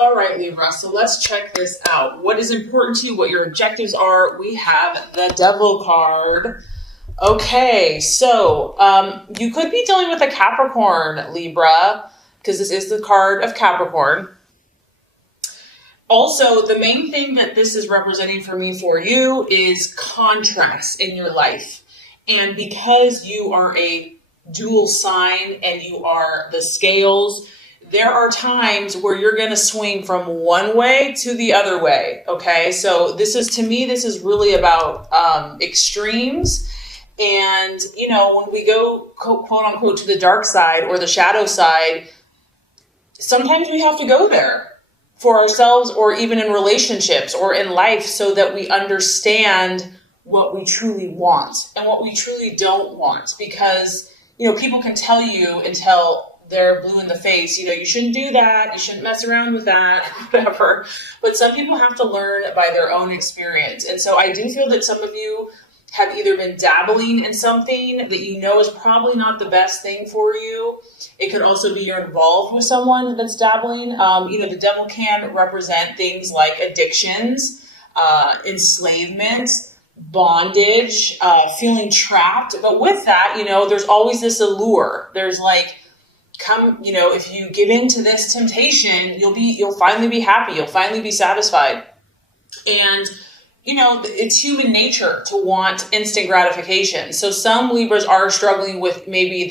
All right, Libra, so let's check this out. What is important to you, what your objectives are? We have the Devil card. Okay, so you could be dealing with a Capricorn, Libra, because this is the card of Capricorn. Also, the main thing that this is representing for me for you is contrast in your life. And because you are a dual sign and you are the scales, there are times where you're going to swing from one way to the other way. Okay, so this is really about extremes. And, when we go quote unquote to the dark side or the shadow side, sometimes we have to go there for ourselves or even in relationships or in life so that we understand what we truly want and what we truly don't want. Because, people can tell you until they're blue in the face, you shouldn't do that, you shouldn't mess around with that, whatever. But some people have to learn by their own experience. And so I do feel that some of you have either been dabbling in something that is probably not the best thing for you. It could also be you're involved with someone that's dabbling. The devil can represent things like addictions, enslavement, bondage, feeling trapped. But with that, there's always this allure. There's if you give in to this temptation, you'll finally be happy. You'll finally be satisfied. And, it's human nature to want instant gratification. So some Libras are struggling with maybe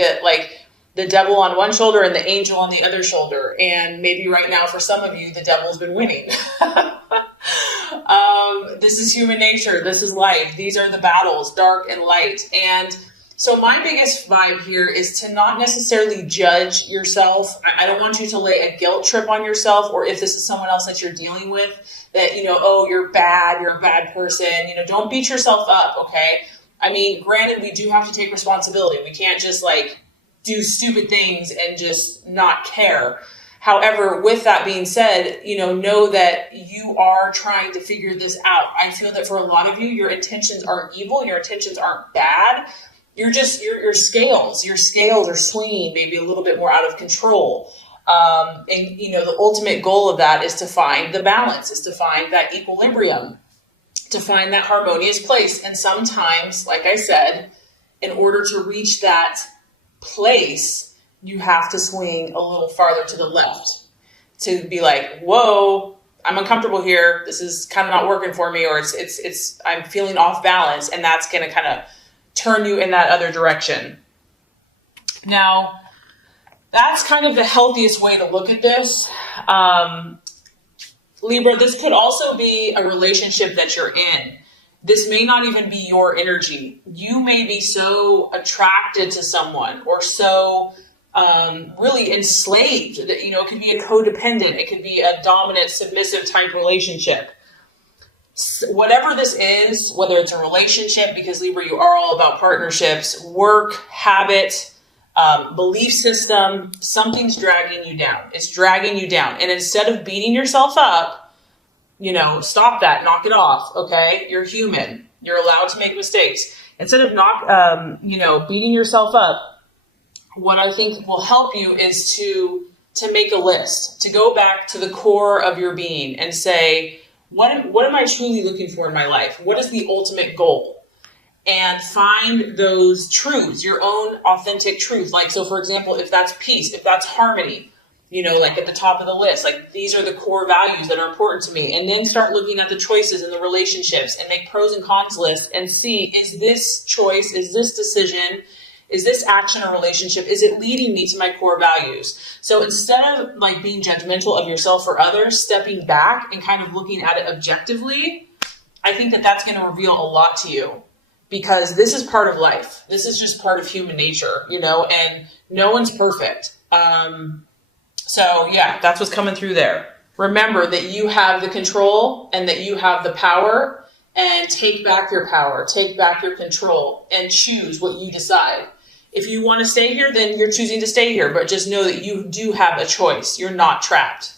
the devil on one shoulder and the angel on the other shoulder. And maybe right now for some of you, the devil's been winning. This is human nature. This is life. These are the battles, dark and light. And so my biggest vibe here is to not necessarily judge yourself. I don't want you to lay a guilt trip on yourself, or if this is someone else that you're dealing with, that, you're bad, you're a bad person. Don't beat yourself up, okay? I mean, granted, we do have to take responsibility. We can't just do stupid things and just not care. However, with that being said, know that you are trying to figure this out. I feel that for a lot of you, your intentions aren't evil. Your intentions aren't bad. You're just, your scales are swinging maybe a little bit more out of control. The ultimate goal of that is to find the balance, is to find that equilibrium, to find that harmonious place. And sometimes, like I said, in order to reach that place, you have to swing a little farther to the left to be like, whoa, I'm uncomfortable here. This is kind of not working for me, or I'm feeling off balance. And that's going to kind of turn you in that other direction. Now, that's kind of the healthiest way to look at this. Libra, this could also be a relationship that you're in. This may not even be your energy. You may be so attracted to someone or so really enslaved that, it could be a codependent. It could be a dominant, submissive type relationship. Whatever this is, whether it's a relationship, because Libra, you are all about partnerships, work, habit, belief system, something's dragging you down. It's dragging you down. And instead of beating yourself up, stop that, knock it off. Okay. You're human. You're allowed to make mistakes. Instead of beating yourself up, what I think will help you is to make a list, to go back to the core of your being and say, what am I truly looking for in my life? What is the ultimate goal? And find those truths, your own authentic truth. So for example, if that's peace, if that's harmony, at the top of the list, these are the core values that are important to me. And then start looking at the choices in the relationships and make pros and cons lists and see, is this choice, is this decision, is this action or relationship, is it leading me to my core values? So instead of being judgmental of yourself or others, stepping back and kind of looking at it objectively, I think that that's going to reveal a lot to you, because this is part of life. This is just part of human nature, and no one's perfect. So yeah, that's what's coming through there. Remember that you have the control and that you have the power, and take back your power, take back your control, and choose what you decide. If you want to stay here, then you're choosing to stay here, but just know that you do have a choice. You're not trapped.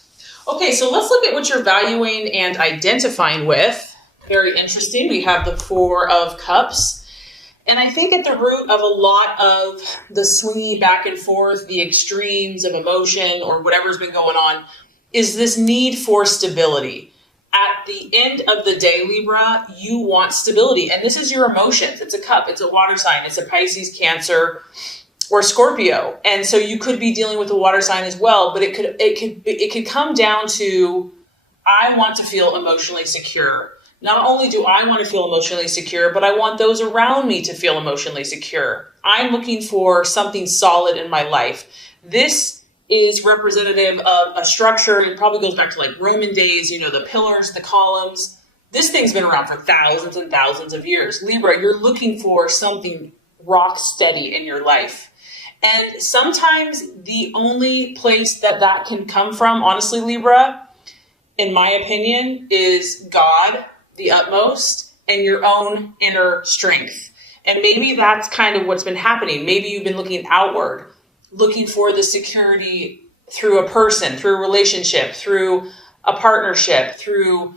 Okay, so let's look at what you're valuing and identifying with. Very interesting. We have the Four of Cups. And I think at the root of a lot of the swinging back and forth, the extremes of emotion or whatever's been going on, is this need for stability. At the end of the day, Libra, you want stability. And this is your emotions. It's a cup. It's a water sign. It's a Pisces, Cancer, or Scorpio. And so you could be dealing with a water sign as well, but it could come down to, I want to feel emotionally secure. Not only do I want to feel emotionally secure, but I want those around me to feel emotionally secure. I'm looking for something solid in my life. This is representative of a structure. It probably goes back to like Roman days, the pillars, the columns. This thing's been around for thousands and thousands of years. Libra, you're looking for something rock steady in your life. And sometimes the only place that can come from, honestly, Libra, in my opinion, is God, the utmost, and your own inner strength. And maybe that's kind of what's been happening. Maybe you've been looking outward, looking for the security through a person, through a relationship, through a partnership, through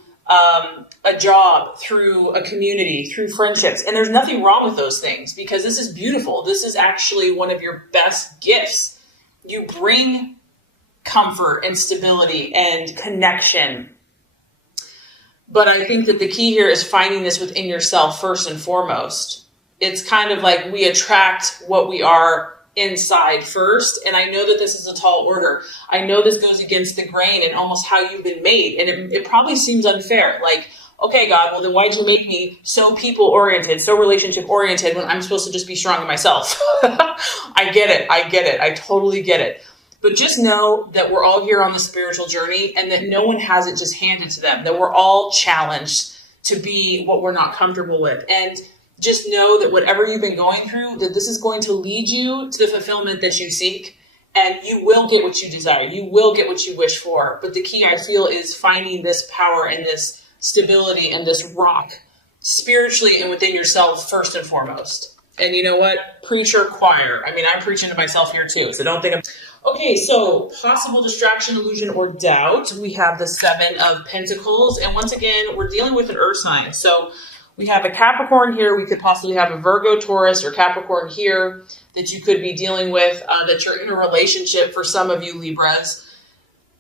a job, through a community, through friendships. And there's nothing wrong with those things, because this is beautiful. This is actually one of your best gifts. You bring comfort and stability and connection. But I think that the key here is finding this within yourself first and foremost. It's kind of like we attract what we are inside first. And I know that this is a tall order. I know this goes against the grain and almost how you've been made. And it probably seems unfair. Like, okay, God, well then why'd you make me so people oriented, so relationship oriented when I'm supposed to just be strong in myself? I get it. I totally get it. But just know that we're all here on the spiritual journey, and that no one has it just handed to them, that we're all challenged to be what we're not comfortable with. And just know that whatever you've been going through, that this is going to lead you to the fulfillment that you seek, and you will get what you desire. You will get what you wish for. But the key, I feel, is finding this power and this stability and this rock spiritually and within yourself first and foremost. And you know what? Preacher, choir. I mean, I'm preaching to myself here too, so don't think I'm... Okay, so possible distraction, illusion, or doubt. We have the 7 of Pentacles. And once again, we're dealing with an earth sign. So we have a Capricorn here. We could possibly have a Virgo, Taurus, or Capricorn here that you could be dealing with, that you're in a relationship for some of you Libras.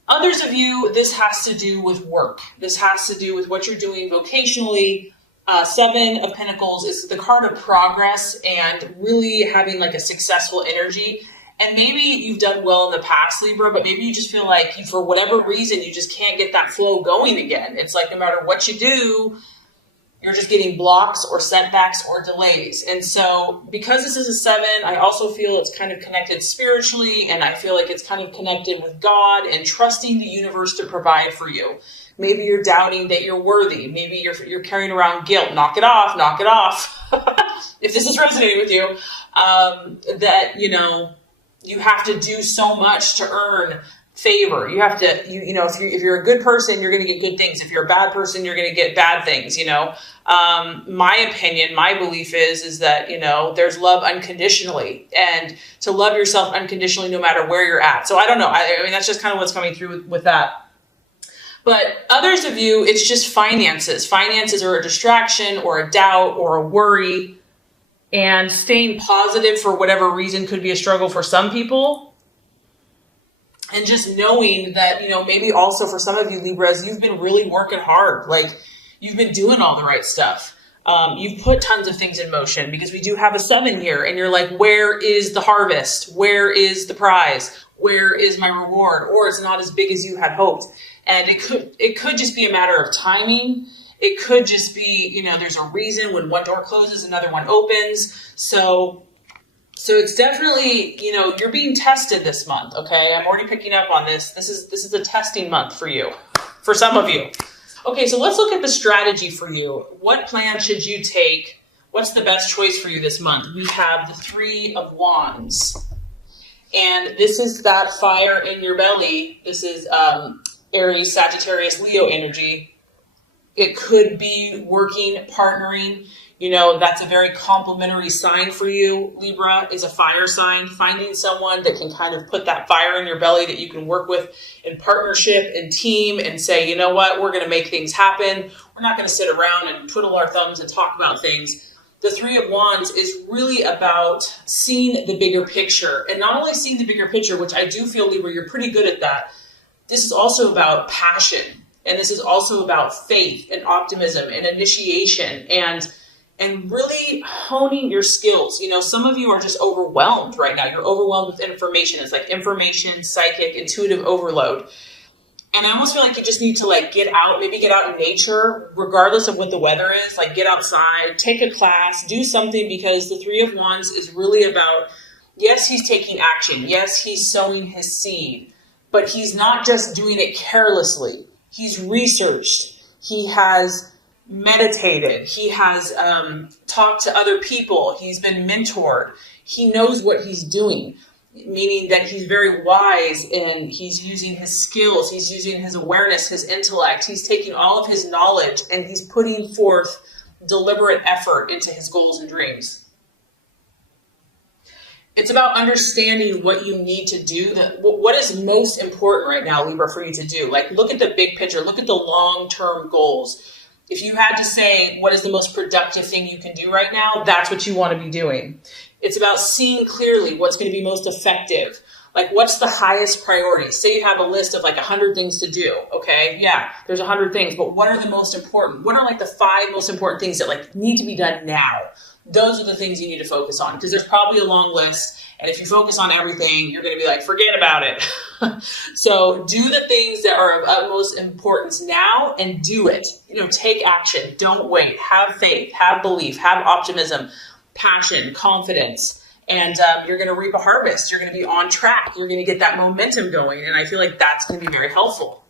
Others of you, this has to do with work. This has to do with what you're doing vocationally. 7 of Pentacles is the card of progress and really having like a successful energy. And maybe you've done well in the past, Libra, but maybe you just feel like for whatever reason, you just can't get that flow going again. It's like no matter what you do, you're just getting blocks or setbacks or delays. And so because this is a 7, I also feel it's kind of connected spiritually, and I feel like it's kind of connected with God and trusting the universe to provide for you. Maybe you're doubting that you're worthy. Maybe you're carrying around guilt. Knock it off, knock it off. If this is resonating with you, that, you have to do so much to earn favor. You have to, if you're a good person, you're going to get good things. If you're a bad person, you're going to get bad things, My opinion, my belief is that, there's love unconditionally, and to love yourself unconditionally no matter where you're at. So I don't know. I mean, that's just kind of what's coming through with that. But others of you, it's just finances. Finances are a distraction or a doubt or a worry. And staying positive for whatever reason could be a struggle for some people. And just knowing that, maybe also for some of you Libras, you've been really working hard. Like you've been doing all the right stuff. You've put tons of things in motion, because we do have a 7 here. And you're like, where is the harvest? Where is the prize? Where is my reward? Or it's not as big as you had hoped. And it could just be a matter of timing. It could just be, there's a reason when one door closes, another one opens. So it's definitely, you're being tested this month. Okay. I'm already picking up on this. This is a testing month for you, for some of you. Okay. So let's look at the strategy for you. What plan should you take? What's the best choice for you this month? We have the 3 of Wands, and this is that fire in your belly. This is, Aries, Sagittarius, Leo energy. It could be working, partnering. That's a very complementary sign for you. Libra is a fire sign. Finding someone that can kind of put that fire in your belly that you can work with in partnership and team and say, you know what, we're going to make things happen. We're not going to sit around and twiddle our thumbs and talk about things. The 3 of Wands is really about seeing the bigger picture, and not only seeing the bigger picture, which I do feel, Libra, you're pretty good at that, this is also about passion. And this is also about faith and optimism and initiation and really honing your skills. You know, some of you are just overwhelmed right now. You're overwhelmed with information. It's like information, psychic, intuitive overload. And I almost feel like you just need to like get out, maybe get out in nature, regardless of what the weather is, like get outside, take a class, do something, because the Three of Wands is really about, yes, he's taking action. Yes, he's sowing his seed, but he's not just doing it carelessly. He's researched. He has meditated. He has talked to other people. He's been mentored. He knows what he's doing, meaning that he's very wise and he's using his skills. He's using his awareness, his intellect. He's taking all of his knowledge and he's putting forth deliberate effort into his goals and dreams. It's about understanding what you need to do. What is most important right now, Libra, for you to do? Like, look at the big picture. Look at the long-term goals. If you had to say, what is the most productive thing you can do right now? That's what you want to be doing. It's about seeing clearly what's going to be most effective. Like, what's the highest priority? Say you have a list of like 100 things to do. Okay, yeah, there's 100 things, but what are the most important? What are like the 5 most important things that like need to be done now? Those are the things you need to focus on, because there's probably a long list. And if you focus on everything, you're going to be like, forget about it. So do the things that are of utmost importance now and do it. You know, take action. Don't wait. Have faith, have belief, have optimism, passion, confidence. And you're going to reap a harvest. You're going to be on track. You're going to get that momentum going. And I feel like that's going to be very helpful.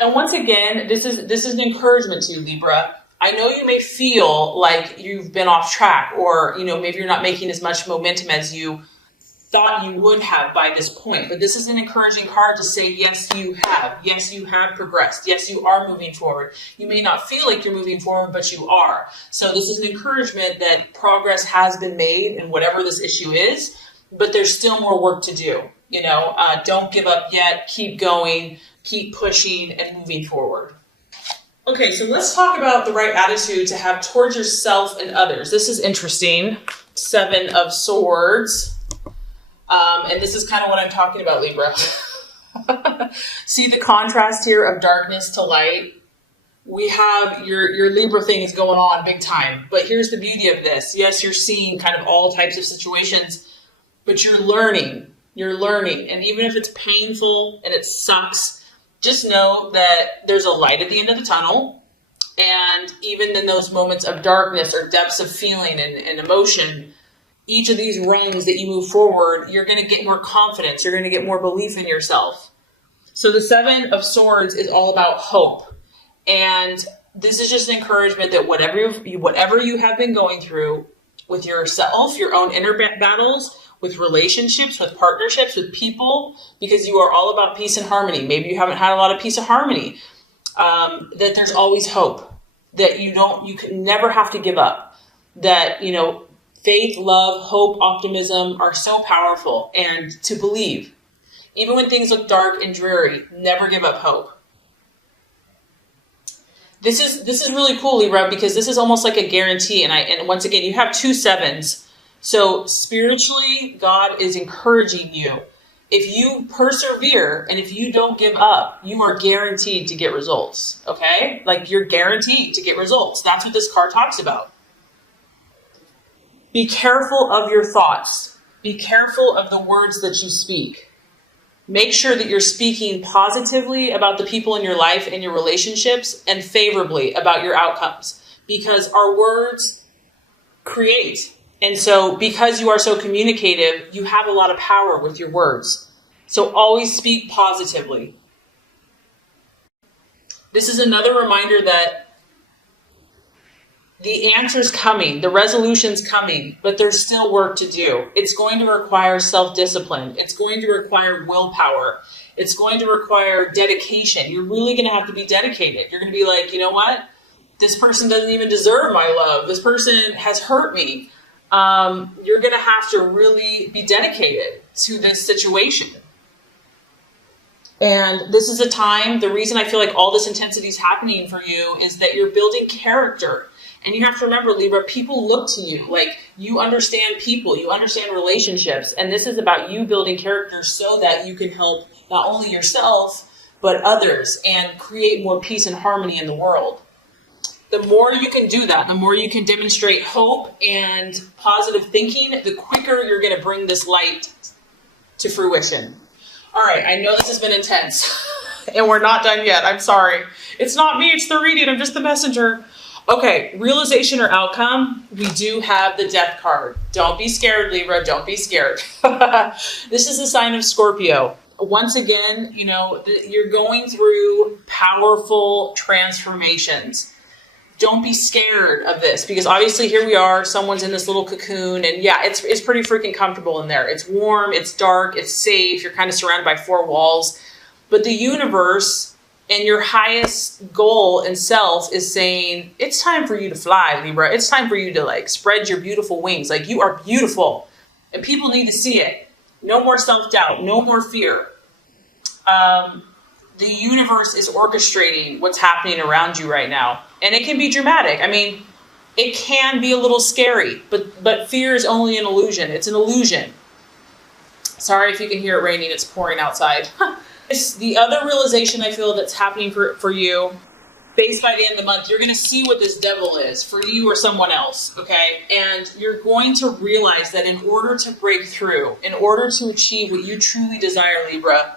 And once again, this is an encouragement to you, Libra. I know you may feel like you've been off track, or, you know, maybe you're not making as much momentum as you thought you would have by this point. But this is an encouraging card to say, yes, you have. Yes, you have progressed. Yes, you are moving forward. You may not feel like you're moving forward, but you are. So this is an encouragement that progress has been made in whatever this issue is, but there's still more work to do. You know, don't give up yet. Keep going, keep pushing and moving forward. Okay, so let's talk about the right attitude to have towards yourself and others. This is interesting. 7 of Swords. And this is kind of what I'm talking about, Libra. See the contrast here of darkness to light? We have your Libra thing is going on big time. But here's the beauty of this. Yes, you're seeing kind of all types of situations, but you're learning. You're learning. And even if it's painful and it sucks, just know that there's a light at the end of the tunnel. And even in those moments of darkness or depths of feeling and emotion, each of these rungs that you move forward, you're going to get more confidence. You're going to get more belief in yourself. So the 7 of Swords is all about hope. And this is just an encouragement that whatever you have been going through with yourself, your own inner battles, with relationships, with partnerships, with people, because you are all about peace and harmony. Maybe you haven't had a lot of peace and harmony. That there's always hope. That you can never have to give up. That, you know, faith, love, hope, optimism are so powerful. And to believe, even when things look dark and dreary, never give up hope. This is really cool, Libra, because this is almost like a guarantee. And once again, you have 2 7s. So spiritually, God is encouraging you. If you persevere and if you don't give up, you are guaranteed to get results. Okay? Like, you're guaranteed to get results. That's what this card talks about. Be careful of your thoughts. Be careful of the words that you speak. Make sure that you're speaking positively about the people in your life and your relationships, and favorably about your outcomes, because our words create. And so because you are so communicative, you have a lot of power with your words. So always speak positively. This is another reminder that the answer's coming, the resolution's coming, but there's still work to do. It's going to require self-discipline. It's going to require willpower. It's going to require dedication. You're really going to have to be dedicated. You're going to be like, you know what? This person doesn't even deserve my love. This person has hurt me. You're going to have to really be dedicated to this situation. And this is a time, the reason I feel like all this intensity is happening for you is that you're building character. And you have to remember, Libra, people look to you. Like, you understand people, you understand relationships. And this is about you building character so that you can help not only yourself, but others, and create more peace and harmony in the world. The more you can do that, the more you can demonstrate hope and positive thinking, the quicker you're going to bring this light to fruition. All right, I know this has been intense, and we're not done yet. I'm sorry. It's not me, it's the reading. I'm just the messenger. Okay, realization or outcome, we do have the death card. Don't be scared, Libra. Don't be scared. This is a sign of Scorpio. Once again, you're going through powerful transformations. Don't be scared of this, because obviously here we are, someone's in this little cocoon, and yeah, it's pretty freaking comfortable in there. It's warm, it's dark, it's safe, you're kind of surrounded by four walls. But the universe and your highest goal and self is saying, it's time for you to fly, Libra. It's time for you to spread your beautiful wings. You are beautiful, and people need to see it. No more self-doubt, no more fear. The universe is orchestrating what's happening around you right now. And it can be dramatic. I mean, it can be a little scary, but fear is only an illusion. It's an illusion. Sorry if you can hear it raining. It's pouring outside. It's the other realization I feel that's happening for you. Based by the end of the month, you're going to see what this devil is for you or someone else, okay? And you're going to realize that in order to break through, in order to achieve what you truly desire, Libra,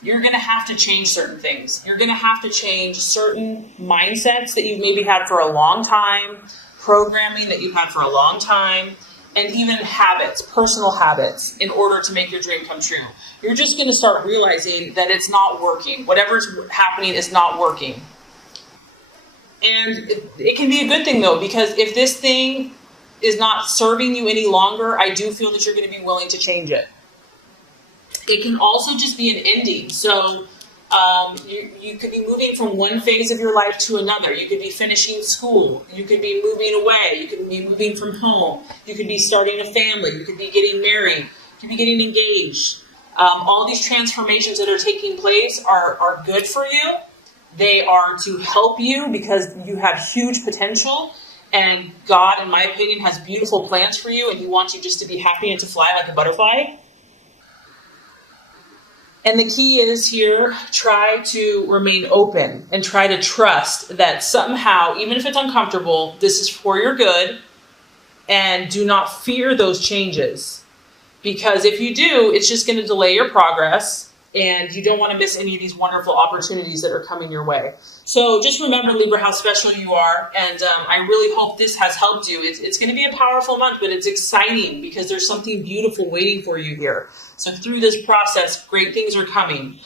you're going to have to change certain things. You're going to have to change certain mindsets that you've maybe had for a long time, programming that you've had for a long time, and even habits, personal habits, in order to make your dream come true. You're just going to start realizing that it's not working. Whatever's happening is not working. And it can be a good thing, though, because if this thing is not serving you any longer, I do feel that you're going to be willing to change it. It can also just be an ending. So you could be moving from one phase of your life to another. You could be finishing school. You could be moving away. You could be moving from home. You could be starting a family. You could be getting married. You could be getting engaged. All these transformations that are taking place are good for you. They are to help you because you have huge potential. And God, in my opinion, has beautiful plans for you. And He wants you just to be happy and to fly like a butterfly. And the key is here, try to remain open and try to trust that somehow, even if it's uncomfortable, this is for your good, and do not fear those changes. Because if you do, it's just going to delay your progress, and you don't want to miss any of these wonderful opportunities that are coming your way. So just remember, Libra, how special you are, and I really hope this has helped you. It's going to be a powerful month, but it's exciting because there's something beautiful waiting for you here. So through this process, great things are coming.